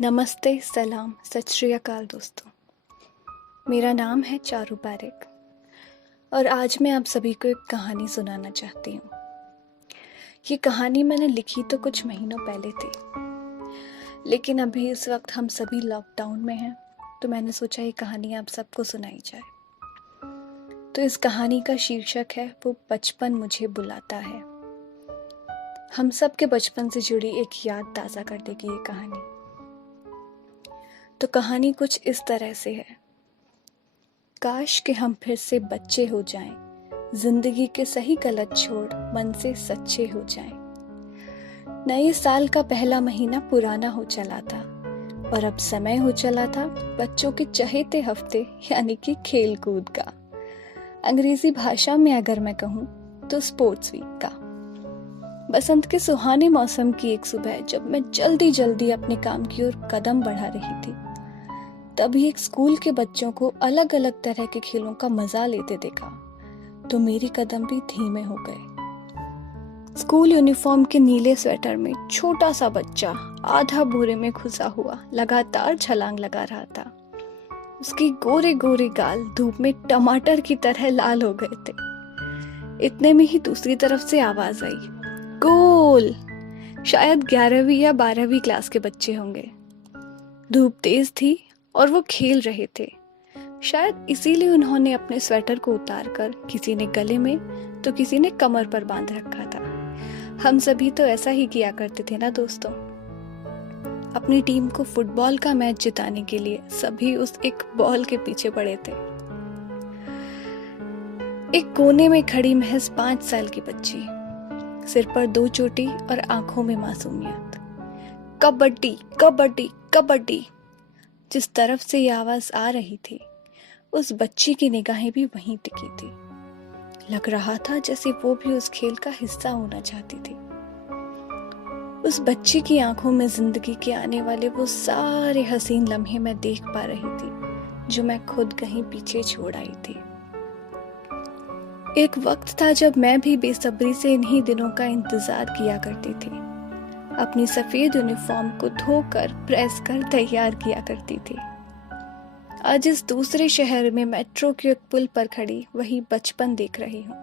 नमस्ते, सलाम, सत श्री अकाल दोस्तों। मेरा नाम है चारू पारेख और आज मैं आप सभी को एक कहानी सुनाना चाहती हूँ। ये कहानी मैंने लिखी तो कुछ महीनों पहले थी, लेकिन अभी इस वक्त हम सभी लॉकडाउन में हैं, तो मैंने सोचा ये कहानी आप सबको सुनाई जाए। तो इस कहानी का शीर्षक है वो बचपन मुझे बुलाता है। हम सब के बचपन से जुड़ी एक याद ताज़ा कर देगी ये कहानी। तो कहानी कुछ इस तरह से है। काश कि हम फिर से बच्चे हो जाएं, जिंदगी के सही गलत छोड़ मन से सच्चे हो जाएं। नए साल का पहला महीना पुराना हो चला था और अब समय हो चला था बच्चों के चहेते हफ्ते यानी कि खेल कूद का। अंग्रेजी भाषा में अगर मैं कहूँ तो स्पोर्ट्स वीक का। बसंत के सुहाने मौसम की एक सुबह जब मैं जल्दी जल्दी अपने काम की ओर कदम बढ़ा रही थी, तभी एक स्कूल के बच्चों को अलग अलग तरह के खेलों का मजा लेते देखा तो मेरे कदम भी धीमे हो गए। स्कूल यूनिफॉर्म के नीले स्वेटर में छोटा सा बच्चा आधा बोरे में घुसा हुआ लगातार छलांग लगा रहा था। उसकी गोरे गोरे गाल धूप में टमाटर की तरह लाल हो गए थे। इतने में ही दूसरी तरफ से आवाज आई, गोल। शायद 11वीं या 12वीं क्लास के बच्चे होंगे। धूप तेज थी और वो खेल रहे थे। शायद इसीलिए उन्होंने अपने स्वेटर को उतारकर किसी ने गले में तो किसी ने कमर पर बांध रखा था। हम सभी तो ऐसा ही किया करते थे ना दोस्तों। अपनी टीम को फुटबॉल का मैच जिताने के लिए सभी उस एक बॉल के पीछे पड़े थे। एक कोने में खड़ी महज 5 साल की बच्ची, सिर पर 2 चोटी और आंखों में मासूमियत। कबड्डी कबड्डी कबड्डी। जिस तरफ से ये आवाज आ रही थी उस बच्ची की निगाहें भी वहीं टिकी थी। लग रहा था जैसे वो भी उस खेल का हिस्सा होना चाहती थी। उस बच्ची की आंखों में जिंदगी के आने वाले वो सारे हसीन लम्हे मैं देख पा रही थी जो मैं खुद कहीं पीछे छोड़ आई थी। एक वक्त था जब मैं भी बेसब्री से इन्हीं दिनों का इंतजार किया करती थी। अपनी सफेद यूनिफॉर्म को धोकर प्रेस कर तैयार किया करती थी। आज इस दूसरे शहर में मेट्रो के एक पुल पर खड़ी वही बचपन देख रही हूँ।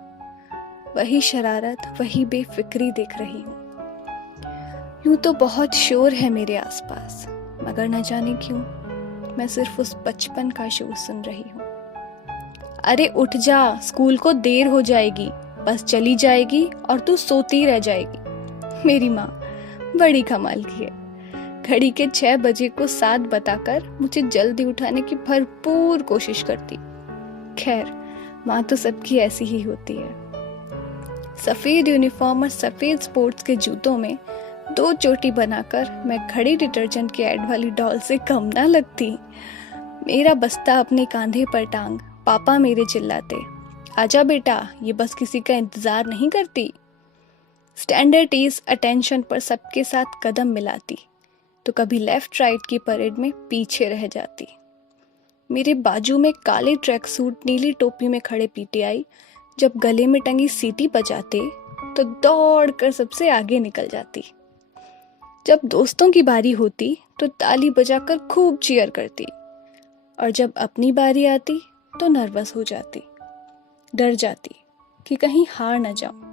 वही शरारत, वही बेफिक्री देख रही हूँ। यूं तो बहुत शोर है मेरे आसपास, मगर न जाने क्यों मैं सिर्फ उस बचपन का शोर सुन रही हूँ। अरे उठ जा, स्कूल को देर हो जाएगी, बस चली जाएगी और तू सोती रह जाएगी। मेरी माँ बड़ी कमाल की है। घड़ी के 6 बजे को 7 बताकर मुझे जल्दी उठाने की भरपूर कोशिश करती। खैर, माँ तो सबकी ऐसी ही होती है। सफेद यूनिफॉर्म और सफेद स्पोर्ट्स के जूतों में 2 चोटी बनाकर मैं घड़ी डिटर्जेंट के ऐड वाली डॉल से कम ना लगती। मेरा बस्ता अपने कंधे पर टांग पापा मेरे चिल्लाते, आजा बेटा, ये बस किसी का इंतजार नहीं करती। स्टैंडर्ड ईज अटेंशन पर सबके साथ कदम मिलाती तो कभी लेफ्ट राइट की परेड में पीछे रह जाती। मेरे बाजू में काले ट्रैक सूट नीली टोपी में खड़े पीटीआई जब गले में टंगी सीटी बजाते तो दौड़ कर सबसे आगे निकल जाती। जब दोस्तों की बारी होती तो ताली बजाकर खूब चीयर करती और जब अपनी बारी आती तो नर्वस हो जाती, डर जाती कि कहीं हार न जाऊं।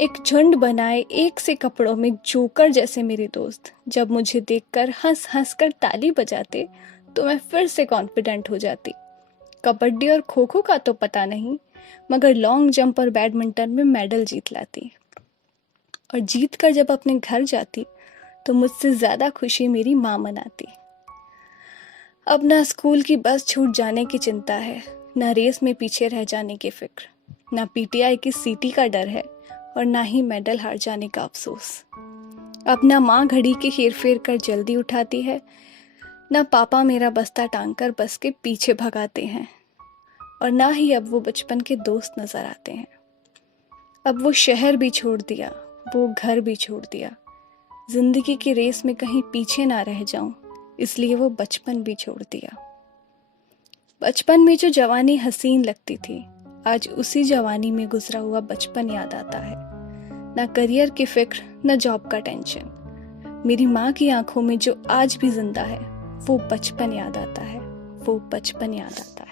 एक झुंड बनाए एक से कपड़ों में जोकर जैसे मेरे दोस्त जब मुझे देखकर हंस हंस कर ताली बजाते तो मैं फिर से कॉन्फिडेंट हो जाती। कबड्डी और खो खो का तो पता नहीं, मगर लॉन्ग जंप और बैडमिंटन में मेडल जीत लाती। और जीत कर जब अपने घर जाती तो मुझसे ज्यादा खुशी मेरी माँ मनाती। अब ना स्कूल की बस छूट जाने की चिंता है, ना रेस में पीछे रह जाने की फिक्र, ना पीटीआई की सीटी का डर है और ना ही मेडल हार जाने का अफसोस। अब ना माँ घड़ी की हेर फेर कर जल्दी उठाती है, ना पापा मेरा बस्ता टांग कर बस के पीछे भगाते हैं, और ना ही अब वो बचपन के दोस्त नजर आते हैं। अब वो शहर भी छोड़ दिया, वो घर भी छोड़ दिया। जिंदगी की रेस में कहीं पीछे ना रह जाऊं, इसलिए वो बचपन भी छोड़ दिया। बचपन में जो जवानी हसीन लगती थी, आज उसी जवानी में गुजरा हुआ बचपन याद आता है। ना करियर की फिक्र, ना जॉब का टेंशन, मेरी माँ की आंखों में जो आज भी जिंदा है, वो बचपन याद आता है, वो बचपन याद आता है।